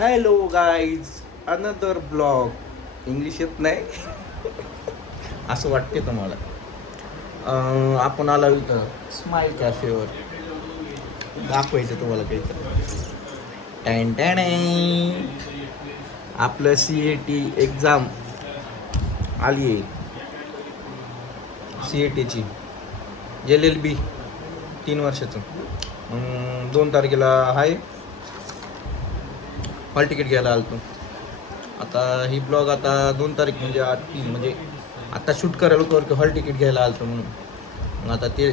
Hello guys, another blog. English येत नाही असं वाटते तुम्हाला. आपण आलो इथं स्माईल कॅफेवर. दाखवायचं तुम्हाला काहीतरी. टॅन टॅन. आपलं CAT एक्झाम आली आहे. CATची LLB 3 वर्षाचं. 2 तारखेला आहे. हॉल तिकीट घ्यायला आलतो. आता ही ब्लॉग आता 2 तारीख म्हणजे 3 म्हणजे आता शूट करायला होतो की हॉल तिकीट घ्यायला आलतो म्हणून. मग आता ते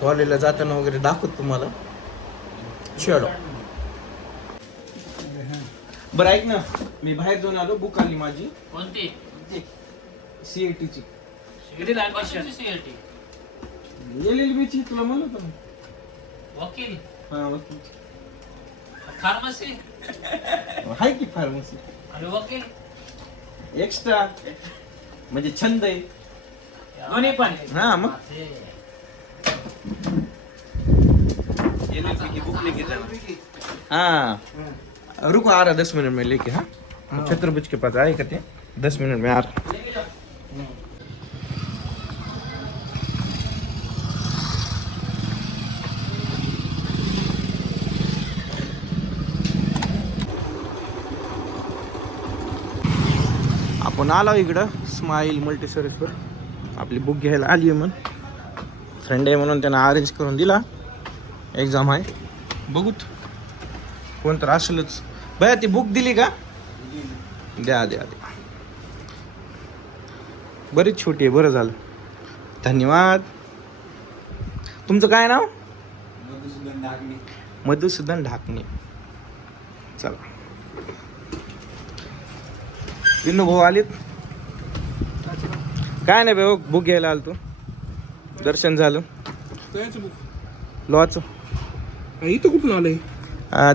कॉलेजला जाताना वगैरे दाखवत तुम्हाला. चलो बरं, ऐक ना, मी बाहेर जाऊन आलो. बुक आली माझी. कोणती? CATची CAT LLBची. तुला म्हणलं होतं ना. वकील, हां, वकील फार्मसी आहे की फार्मसी. आणि वकील एक्स्ट्रा म्हणजे छंद आहे. दोन्ही पण. हाँ मग LLB की बुक लेके जाना. हाँ रुको, आ रहा 10 मिनट में लेके. हाँ छत्रबुज के पास आए कहते 10 मिनट में आ रहा. आपण आलो इकडं स्माईल मल्टी सर्व्हिसवर. आपली बुक घ्यायला आली आहे म्हणून. फ्रेंड आहे म्हणून त्यांना अरेंज करून दिला. एक्झाम आहे, बघूत कोण तर असेलच. भैया ती बुक दिली का? द्या द्या द्या. बरीच छोटी आहे. बरं झालं, धन्यवाद. तुमचं काय नाव? मधुसूदन ढाकणे. चला, विनू भाऊ आलेत. काय नाही भाऊ, बुक घ्यायला आलतो. दर्शन झालं. लॉचं. इथं कुठून आलंय?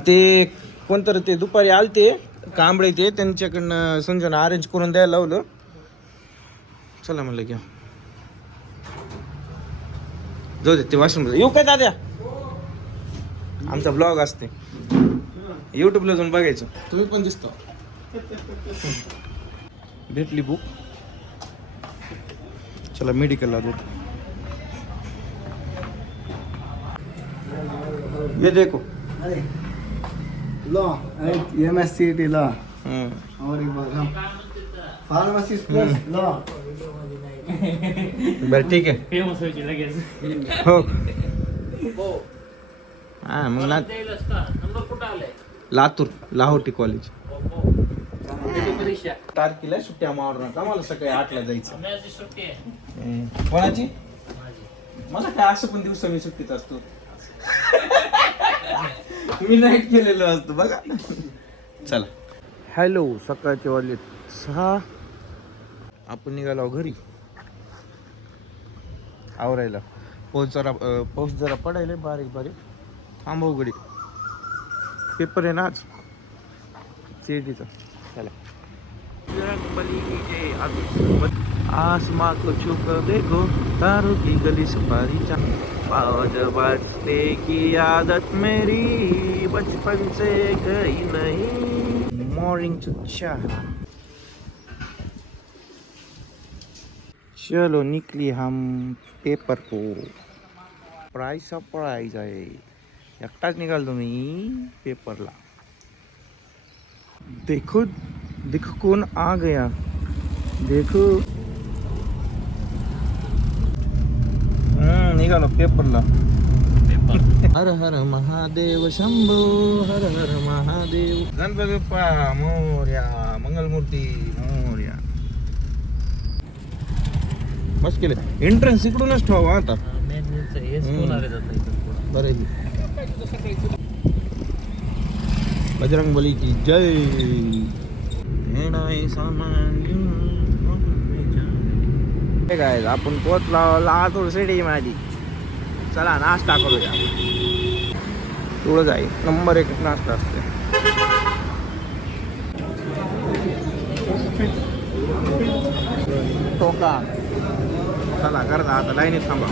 ते कोणतं ते दुपारी आलते कांबळे, ते त्यांच्याकडनं संजयनं अरेंज करून द्यायला लावलं. चला म्हणलं घ्या. जाऊ दे, ते वॉशरूम येऊ काय दाद्या. आमचा ब्लॉग असते, यूट्यूबला जाऊन बघायचं. तुम्ही पण दिसता. भेटली बुक. चला मेडिकलला जाऊ. ये देखो. लॉ MSCT लॉ हम्म. और एक बार हम फार्मसी प्लस लॉ. बरं ठीक आहे. फेमस व्हायची लगेच. हो. हा मग ना, द्यायलाच का? नंबर कुठं आलाय? लातूर लाहोटी कॉलेज. किती परीक्षा? तारखेला सुट्ट्या मारू नका, मला सकाळी 8ला जायचं. आम्ही सुट्टी आहे कोणाची? माझी. मला काय असं पण दिवसा मी सुट्टीत असतो. मी नाईट केलेलं असतो बघा. चला. हॅलो, सकाळचे वाजले 6. आपण निघालो घरी आवरायला. पाऊस जरा पडायला बारीक बारीक. थांबव गडी, पेपर आहे ना आज CATचा. चला. आसमां को छू कर देखो, तारों की गली सफारी चा. बाजते की आदत मेरी बचपन से गई नहीं. मॉर्निंग चाह. चलो निकली हम पेपर को. प्राइस सरप्राइज आहे. एकटाच निघालो मी पेपरला. देखो देखो कौन आ गया. देखो. निघालो पेपरला. हर हर महादेव शंभो, हर हर महादेव. गणपती बाप्पा मोरया, मंगलमूर्ती मोरया. बस केले. एंट्रन्स इकडूनच ठेवा आता. बरं. बजरंग बली की जय. काय आपण पोचला लातूर सिटी माझी. चला नाश्ता करूया. तुळं जाई नंबर 1 नाश्ता असते. टोका. चला करता आता लाईनीत थांबा.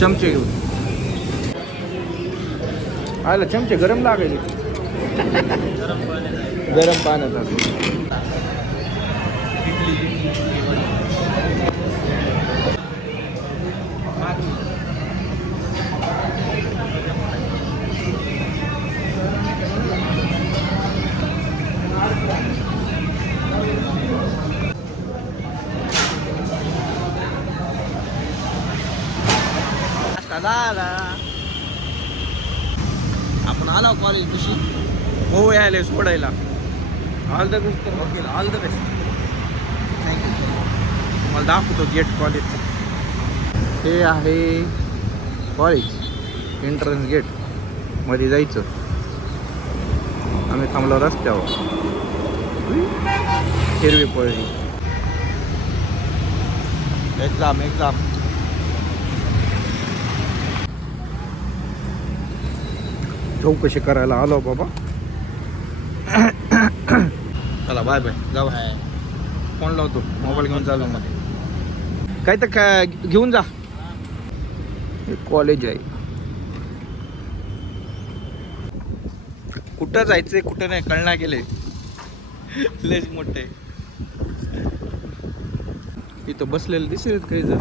चमचे घेऊन आयला चमचे गरम लागायचे गरम पाण्यात आपण आलो कॉलेज कशी हो यायला सोडायला ऑल द बेस्ट तर वकील ऑल द बेस्ट थँक्यू मला दाखवतो गेट कॉलेज हे आहे कॉलेज एंट्रन्स गेट मध्ये जायचं आम्ही थांबलो रस्त्यावर हिरवी पळली एक्झाम चौकशी करायला आलो बाबा चला बाय बाय जाऊ फोन लावतो मोबाईल घेऊन चालू मध्ये काय तर घेऊन जा कॉलेज आहे कुठं जायचंय कुठं नाही कळना गेले लयच मोठे इथं बसलेलं दिसेल काही जण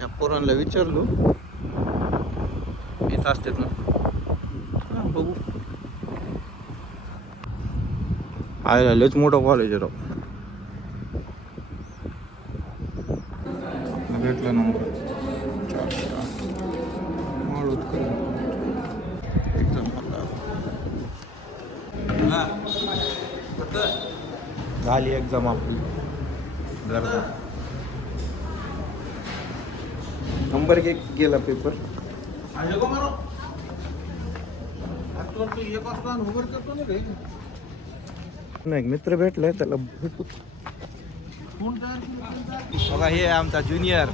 या पोरांना विचारलो येत असतात ना बघू आयला लयच मोठं कॉलेज आहे राव भेटला नंबर झाली एक्झाम आपली गर्दा नंबर गेला पेपर नाही मित्र भेटलाय त्याला भेटू बघा हे आमचा ज्युनियर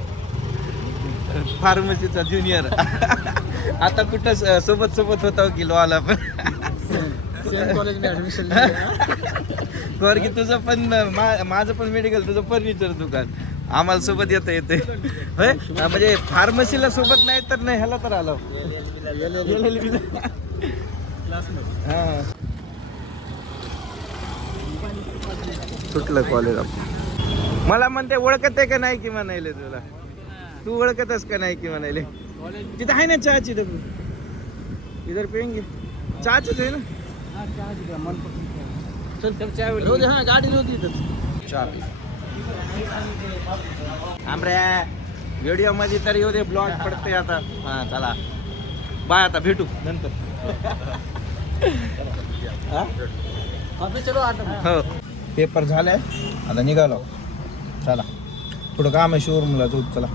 फार्मसीचा ज्युनियर आता कुठं सोबत होता की लॉला पण सेम कॉलेज में ऍडमिशन की तुझं पण माझं पण मेडिकल तुझं फर्निचर दुकान आम्हाला सोबत येते होय म्हणजे फार्मसीला सोबत नाही तर नाही ह्याला तर आलो सुटलं कॉलेज आपण मला म्हणते ओळखत आहे का नाही की म्हणायले तुला तू ओळखतस का नाही की म्हणायले तिथं आहे ना चहाची डबी इधर पेंगे चहाचीच आहे ना चल हा गाडी नव्हती इथं चहा आमऱ्या व्हिडिओ मध्ये तर येऊ दे ब्लॉग पडते आता हा चला बाय आता भेटू नंतर हो पेपर झालाय आता निघालो चला थोडं काम आहे शोरूमला जाऊ चला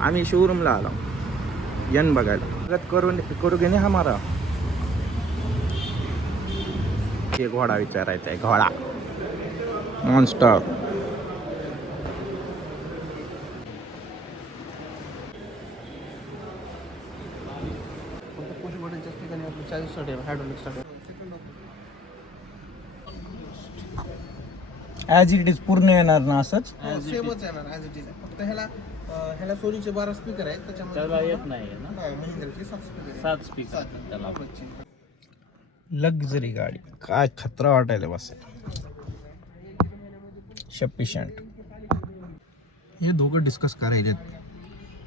आम्ही शोरूमला आलो यन बघायला करू घेणे हमारा हे घोडा विचारायचा आहे घोडा मॉन्स्टर ॲज इट इज पूर्ण येणार ना असंच सेमच येणार ॲज इट इज फक्त ह्याला सोनीचे 12 स्पीकर आहेत त्याच्यामध्ये त्याला येत नाही ना महिंद्राचे 7 स्पीकर 7 स्पीकर त्याला लक्झरी गाडी काय खतरा वाटायला बस सफिशियंट हे दोघं डिस्कस करायचे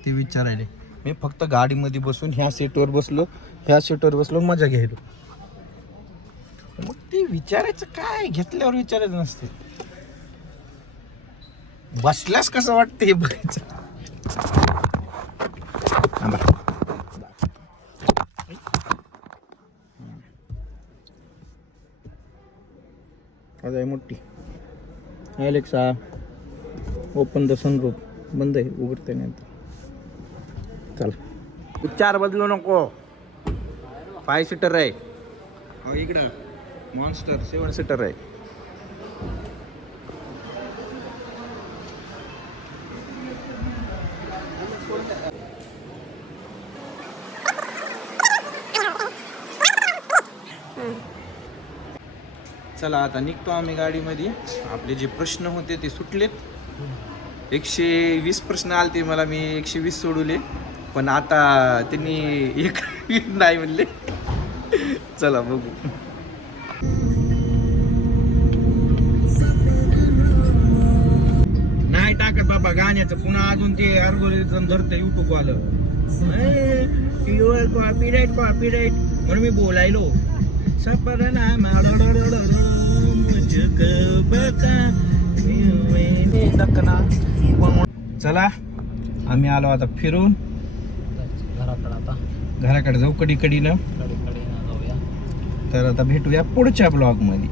ते विचारायले मी फक्त गाडीमध्ये बसून ह्या सीटवर बसलो मजा घ्यायलो मग ते विचारायचं काय घेतल्यावर विचारायचं नसते बसल्यास कसं वाटतं हे बघायचं आज आहे मोठी एलेक्सा ओपन द सनरूफ बंद आहे उघडते नाही चल विचार बदलू नको 5 सीटर आहे हो इकडं मॉन्स्टर 7 सीटर आहे चला आता निघतो आम्ही गाडीमध्ये. आपले जे प्रश्न होते ते सुटलेत. 120 प्रश्न आलते मला, मी 120 सोडवले. पण आता त्यांनी एक नाही म्हणले. चला बघू. नाही टाकत बाबा गाण्याचं, पुन्हा अजून ते अल्गोरिदम धरतं युट्यूब वालं. कॉपीराईट म्हणून मी बोलायलो. चला आम्ही आलो आता फिरून घराकडे आता घराकडे जाऊ कडीकडीनं. कडे जाऊया. तर आता भेटूया पुढच्या ब्लॉग मध्ये.